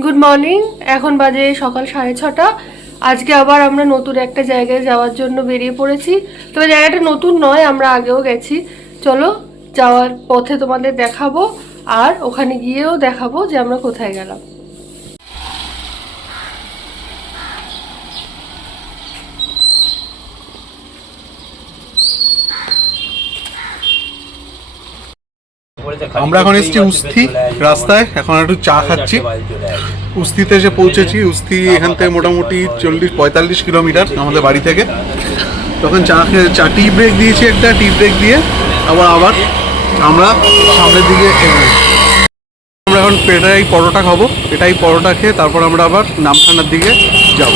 Good morning. এখন বাজে সকাল 6:30। আজকে আবার আমরা নতুন একটা জায়গায় যাওয়ার জন্য বেরিয়ে পড়েছি। তবে জায়গাটা নতুন নয়, আমরা আগেও গেছি। চলো যাওয়ার পথে তোমাদের দেখাবো, আর ওখানে গিয়েও দেখাবো যে আমরা কোথায় গেলাম। আমরা এখন এসেছি উস্তি রাস্তায়, এখন একটু চা খাচ্ছি। উস্তিতে এসে পৌঁছেছি। উস্তি এখান থেকে মোটামুটি 40-45 কিলোমিটার আমাদের বাড়ি থেকে। তখন চা টি ব্রেক দিয়েছি, একটা টি ব্রেক দিয়ে আবার আমরা সামনের দিকে এগোই। আমরা এখন পেটাই পরোটা খাবো। পেটাই পরোটা খেয়ে তারপর আমরা আবার নামখানার দিকে যাব।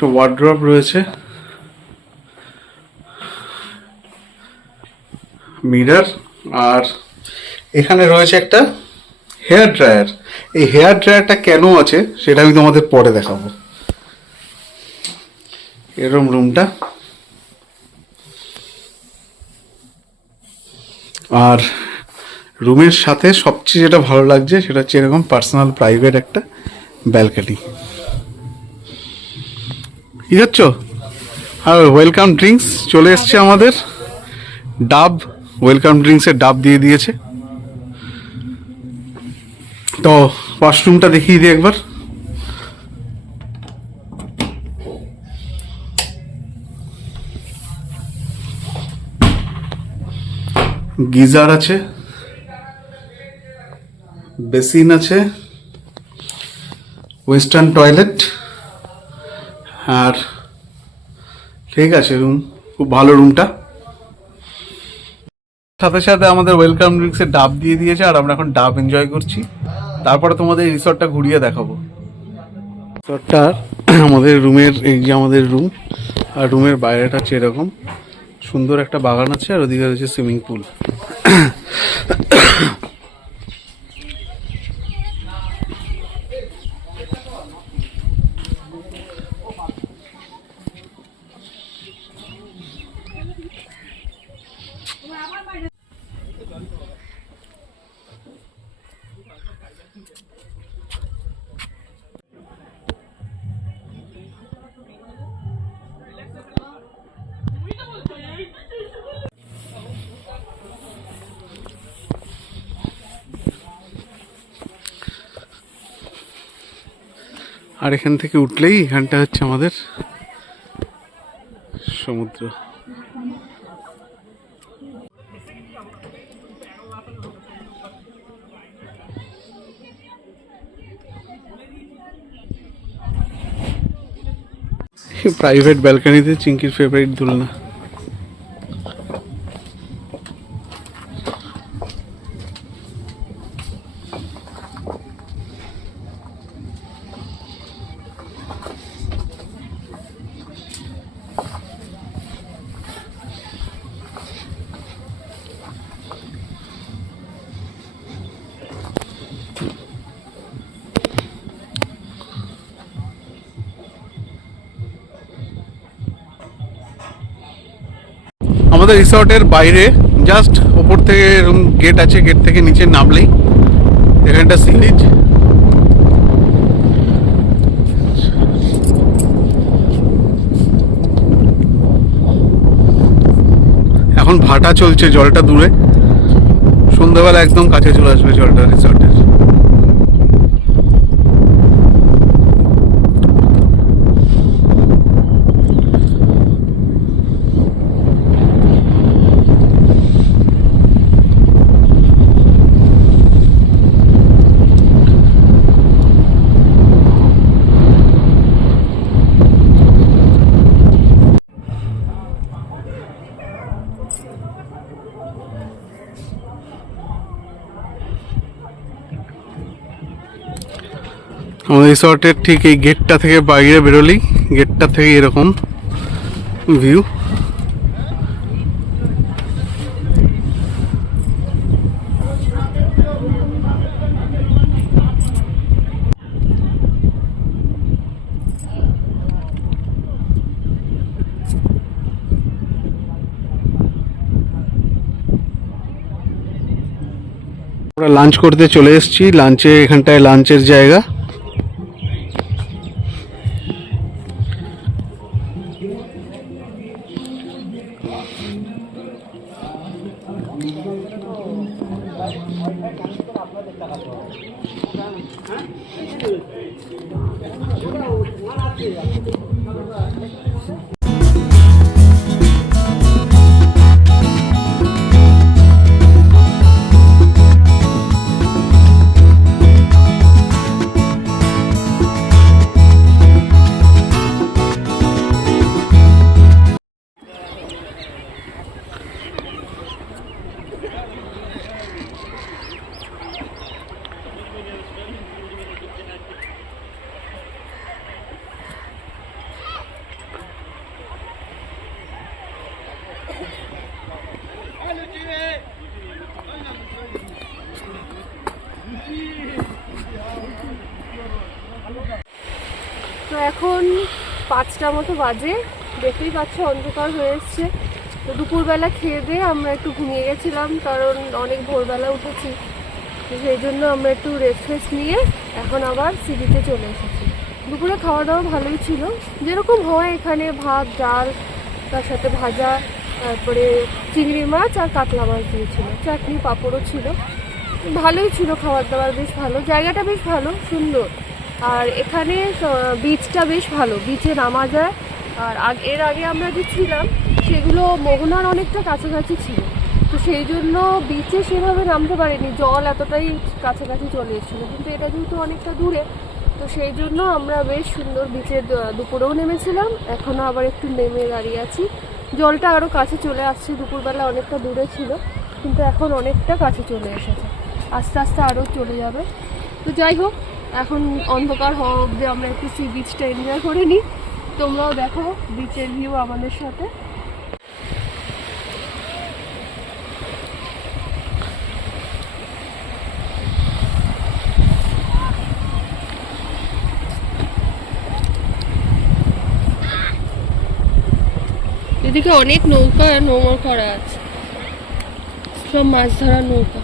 একটা ওয়ার্ড্রপ রয়েছে, মিরর, আর এখানে রয়েছে একটা হেয়ার ড্রায়ার। এই হেয়ার ড্রায়ারটা কেন আছে সেটা আমি তোমাদের পরে দেখাবো। এরকম রুমটা, আর রুমের সাথে সবচেয়ে যেটা ভালো লাগছে সেটা হচ্ছে এরকম পার্সোনাল প্রাইভেট একটা ব্যালকনি। কি হচ্ছ? আর ওয়েলকাম ড্রিঙ্কস চলে এসছে আমাদের। ডাব, ওয়েলকাম ড্রিঙ্কসের ডাব দিয়ে দিয়েছে। তো ওয়াশরুমটা দেখিয়ে দিই একবার। গিজার আছে, বেসিন আছে, ওয়েস্টার্ন টয়লেট, আর ঠিক আছে রুম, খুব ভালো রুমটা। সাথে সাথে আমাদের ওয়েলকাম ড্রিঙ্কসের ডাব দিয়ে দিয়েছে, আর আমরা এখন ডাব এনজয় করছি। তারপরে তোমাদের রিসর্টটা ঘুরিয়ে দেখাবো। রিসর্টটা আমাদের রুমের, এই যে আমাদের রুম, আর রুমের বাইরেটা হচ্ছে এরকম সুন্দর একটা বাগান আছে, আর ওদিকে রয়েছে সুইমিং পুল। আর এখান থেকে উঠলেই এখানটা হচ্ছে আমাদের সমুদ্র। প্রাইভেট ব্যালকনিতে চিঙ্কির ফেভারিট দোলনা। আমাদের রিসর্টের বাইরে জাস্ট ওপর থেকে এরকম গেট আছে, গেট থেকে নিচে নামলেই এখানটা সি বিচ। এখন ভাটা চলছে, জলটা দূরে, সন্ধ্যাবেলা একদম কাছে চলে আসবে জলটা রিসর্টের। আমাদের রিসর্টের ঠিক এই গেটটা থেকে বাইরে বেরোলেই গেটটা থেকে এরকম ভিউ। আমরা লাঞ্চ করতে চলে এসেছি, লাঞ্চে এখানটায় লাঞ্চের জায়গা। তো এখন 5টা মতো বাজে, দেখতেই পাচ্ছ অন্ধকার হয়ে এসছে। তো দুপুরবেলা খেয়ে দিয়ে আমরা একটু ঘুমিয়ে গেছিলাম, কারণ অনেক ভোরবেলা উঠেছি। তো সেই জন্য আমরা একটু রেস্ট নিয়ে এখন আবার সি বিচে চলে এসেছি। দুপুরে খাওয়া দাওয়া ভালোই ছিল, যেরকম হয় এখানে, ভাত ডাল, তার সাথে ভাজা, তারপরে চিংড়ি মাছ আর কাতলা মাছ দিয়েছিল, চাটনি পাঁপড়ও ছিল। ভালোই ছিল খাবার দাবার, বেশ ভালো, জায়গাটা বেশ ভালো, সুন্দর। আর এখানে বিচটা বেশ ভালো, বিচে নামা যায়। আর এর আগে আমরা যে ছিলাম সেগুলো মোহনার অনেকটা কাছাকাছি ছিল, তো সেই জন্য বিচে সেভাবে নামতে পারিনি, জল এতটাই কাছাকাছি চলে এসেছিলো। কিন্তু এটা যেহেতু অনেকটা দূরে, তো সেই জন্য আমরা বেশ সুন্দর বিচে দুপুরেও নেমেছিলাম, এখনও আবার একটু নেমে দাঁড়িয়ে আছি। জলটা আরও কাছে চলে আসছে, দুপুরবেলা অনেকটা দূরে ছিল, কিন্তু এখন অনেকটা কাছে চলে এসেছে, আস্তে আস্তে আরও চলে যাবে। তো যাই হোক, এখন অন্ধকার হওয়া অবধি আমরা একটু সি বিচটা এনজয় করে নিই। তোমরাও দেখো বিচের ভিউ আমাদের সাথে। এদিকে অনেক নৌকা নোঙর করা আছে, সব মাছ ধরার নৌকা।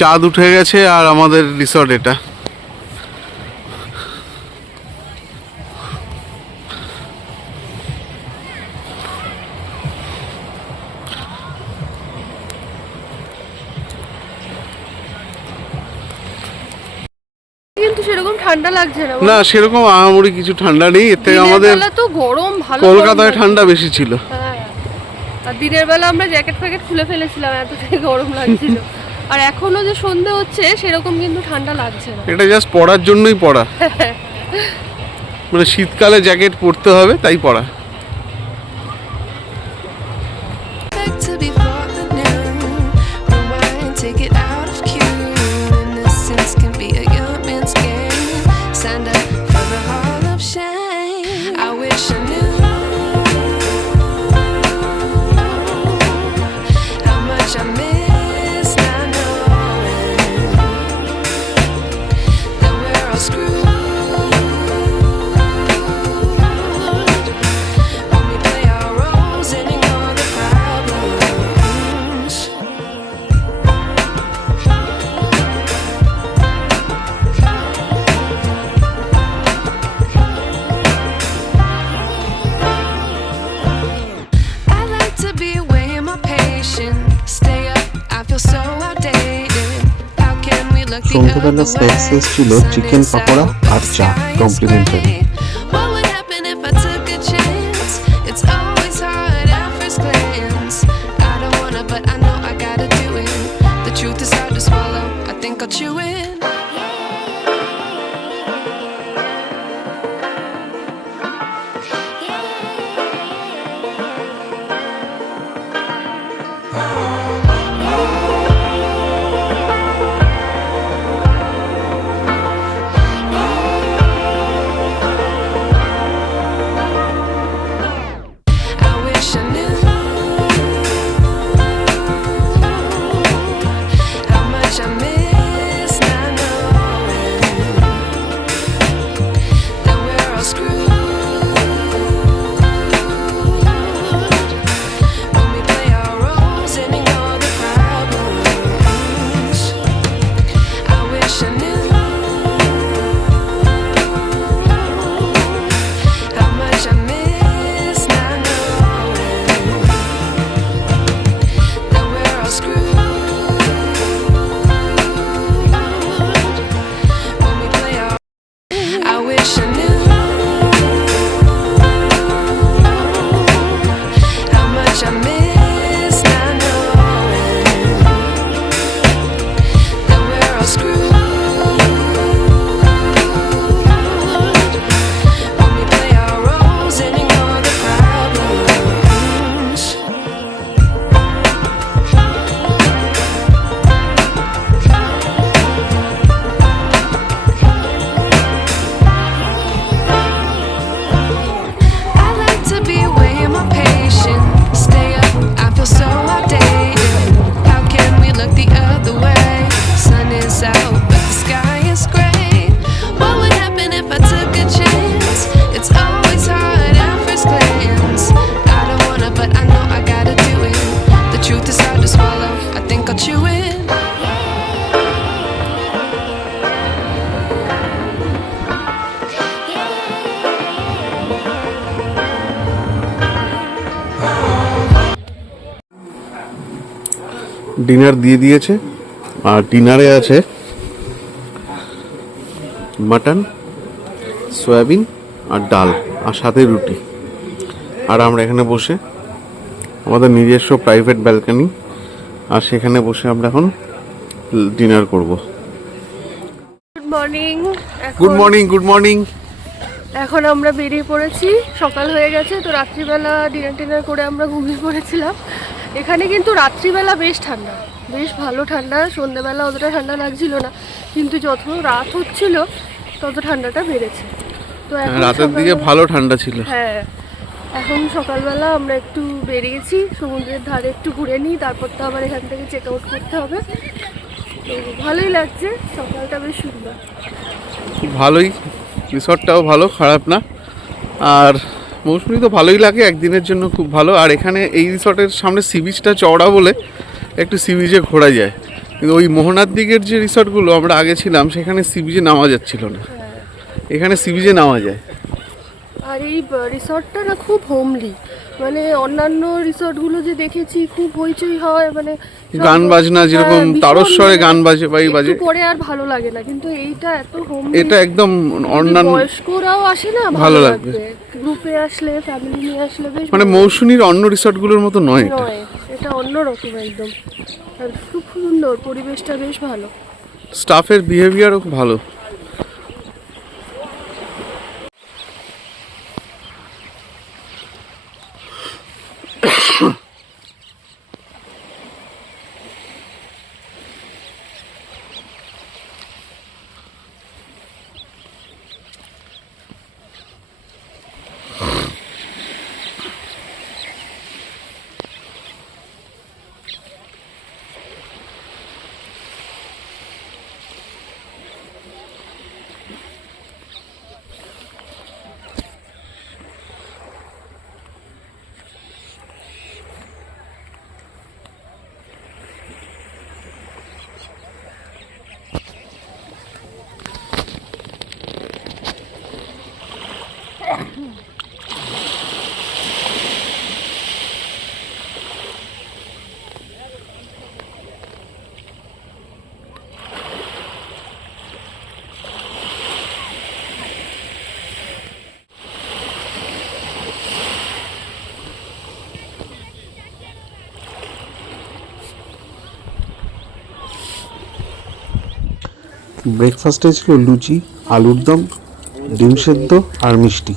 চাঁদ উঠে গেছে আর আমাদের রিসর্ট এটা। কিন্তু সেরকম ঠান্ডা লাগছে না। না সেরকম আহামরি কিছু ঠান্ডা নেই, এর থেকে দিনের আমাদের বেলা তো গরম, ভালো কলকাতায় গরম ঠান্ডা বেশি ছিল। হ্যাঁ, আর দিনের বেলা আমরা জ্যাকেট ফ্যাকেট খুলে ফেলেছিলাম, এতটাই গরম লাগছিল। আর এখনো যে সন্ধে হচ্ছে সেরকম কিন্তু ঠান্ডা লাগছে না। এটা জাস্ট পড়ার জন্যই পড়া, মানে শীতকালে জ্যাকেট পরতে হবে তাই পড়া। Back to before the noon. Rewind, take it out of cue. Innocence can be a young man's game. Signed up for the hall of shame. I wish I knew how much I miss not knowing that we're all screwed when we play our roles and ignore the problems. I like to be away in my patience. Stay up, I feel so outdated. How can we look the সন্ধ্যাবেলা other snacks way? ছিল Sun chicken is pakora out, আর but the চা sky is complimentary. gray. What would happen if I took a chance? It's always hard at first glance. I don't wanna, but I know I gotta do it. The truth is hard to swallow. I think I'll chew it. I wish I knew how much I miss not knowing that we're all screwed when we play our roles and ignore the problems. I wish I knew how much I miss not knowing that we're all screwed when we play our. I wish I knew how much I miss not knowing that we're all screwed when we play our roles and ignore the problems. I like to be away in my patience. Stay up, I feel so outdated. How can we look the other way? Sun is out, but the sky is gray. What would happen if I took a chance? It's always hard at first glance. I don't wanna, but I know I gotta do it. The truth is hard to swallow. I think I'll chew it. Dinner দিয়ে দিয়েছে, আর ডিনারে আছে mutton, soybean আর ডাল, আর সাথে রুটি। আর আমরা এখানে বসে, আমাদের নিজস্ব প্রাইভেট ব্যালকনি, আর সেখানে বসে আমরা এখন ডিনার করব। Good morning. Good morning, good morning. এখন আমরা বেরিয়ে পড়েছি, সকাল হয়ে গেছে। তো রাত্রিবেলা ডিনার করে আমরা ঘুমিয়ে পড়েছিলাম। এখানে কিন্তু রাত্রিবেলা বেশ ঠান্ডা, বেশ ভালো ঠান্ডা। সন্ধ্যেবেলা অতটা ঠান্ডা লাগছিল না, কিন্তু যত রাত হচ্ছিল তত ঠান্ডাটা বেড়েছে। তো এখন রাতের দিকে ভালো ঠান্ডা ছিল। হ্যাঁ, এখন সকালবেলা আমরা একটু বেরিয়েছি সমুদ্রের ধারে, একটু ঘুরে নিই, তারপর তো আবার এখান থেকে চেক আউট করতে হবে। তো ভালোই লাগছে, সকালটা বেশ সুন্দর। ভালোই, রিসর্টটাও ভালো, খারাপ না। আর মৌসুমি তো ভালোই লাগে, একদিনের জন্য খুব ভালো। আর এখানে এই রিসর্টের সামনে সি বিচটা চওড়া বলে একটু সি বিচে ঘোরা যায়। কিন্তু ওই মোহনার দিকের যে রিসর্টগুলো আমরা আগে ছিলাম সেখানে সি বিচে নামা যাচ্ছিল না, এখানে সি বিচে নামা যায়। আর এই রিসর্টটা না খুব হোমলি, মানে অন্যান্য রিসর্টগুলো যে দেখেছি খুব হইচই হয়, মানে গান বাজনা যেরকম ভীষণ তারস্বরে গান বাজে একটু পরে আর ভালো লাগে না, কিন্তু এইটা এত হোমলি, এটা একদম অন্যান্য বয়স্করাও আসে না, ভালো লাগবে। গ্রুপে আসলে ফ্যামিলি নিয়ে আসলে বেশ মানে মৌসুমীর অন্য রিসর্টগুলোর মতো নয় এটা। নয়, এটা অন্যরকম একদম। আর খুব সুন্দর, পরিবেশটা বেশ ভালো। স্টাফের বিহেভিয়ারও খুব ভালো। ব্রেকফাস্টে ছিল লুচি, আলুর দম, ডিম সেদ্ধ আর মিষ্টি।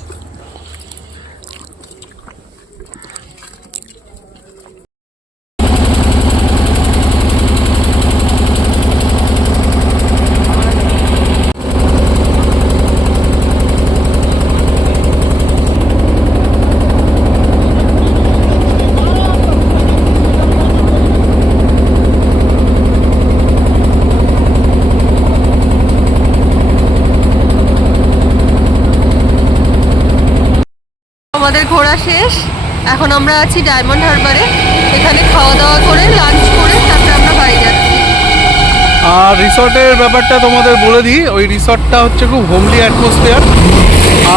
আমাদের ঘোরা শেষ, এখন আমরা আছি ডায়মন্ড হারবারে। এখানে খাওয়া দাওয়া করে লাঞ্চ করে তারপরে আমরা বাড়ি যাচ্ছি। আর রিসর্টের ব্যাপারটা তোমাদের বলে দিই, ওই রিসর্টটা হচ্ছে খুব হোমলি অ্যাটমসফিয়ার।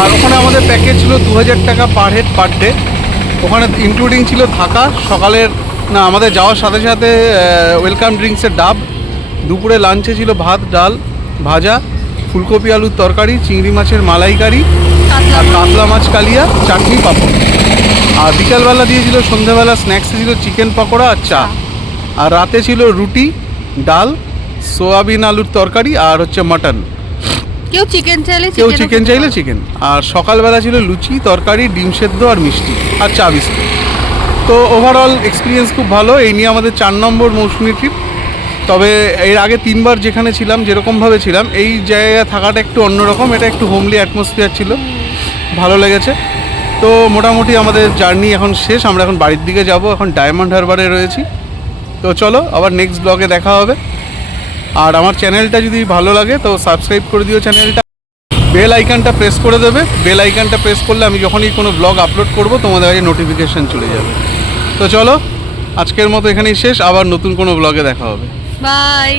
আর ওখানে আমাদের প্যাকেজ ছিল 2000 টাকা পার হেড পার ডে। ওখানে ইনক্লুডিং ছিল থাকা, সকালের না আমাদের যাওয়ার সাথে সাথে ওয়েলকাম ড্রিঙ্কসের ডাব, দুপুরে লাঞ্চে ছিল ভাত, ডাল, ভাজা, ফুলকপি আলুর তরকারি, চিংড়ি মাছের মালাইকারি, আর কাতলা মাছ কালিয়া, চাটনি, পাঁপড়। আর বিকালবেলা দিয়েছিল, সন্ধ্যাবেলা স্ন্যাক্সে ছিল চিকেন পকোড়া আর চা। আর রাতে ছিল রুটি, ডাল, সোয়াবিন আলুর তরকারি আর হচ্ছে মাটন। কেউ চিকেন চাইলে কেউ চিকেন চাইলে চিকেন। আর সকালবেলা ছিল লুচি, তরকারি, ডিম সেদ্ধ আর মিষ্টি আর চা বিস্কুট। তো ওভারঅল এক্সপিরিয়েন্স খুব ভালো। এই নিয়ে আমাদের 4 নম্বর মৌসুমী ট্রিপ। তবে এর আগে 3বার যেখানে ছিলাম যেরকমভাবে ছিলাম, এই জায়গায় থাকাটা একটু অন্যরকম, এটা একটু হোমলি অ্যাটমসফিয়ার ছিল, ভালো লেগেছে। তো মোটামুটি আমাদের জার্নি এখন শেষ, আমরা এখন বাড়ির দিকে যাব, এখন ডায়মন্ড হারবারে রয়েছি। তো চলো আবার নেক্সট ব্লগে দেখা হবে। আর আমার চ্যানেলটা যদি ভালো লাগে তো সাবস্ক্রাইব করে দিও চ্যানেলটা, বেল আইকনটা প্রেস করে দেবে। বেল আইকনটা প্রেস করলে আমি যখনই কোনো ব্লগ আপলোড করব তোমাদের কাছে নোটিফিকেশান চলে যাবে। তো চলো আজকের মতো এখানেই শেষ, আবার নতুন কোনো ব্লগে দেখা হবে। বাই।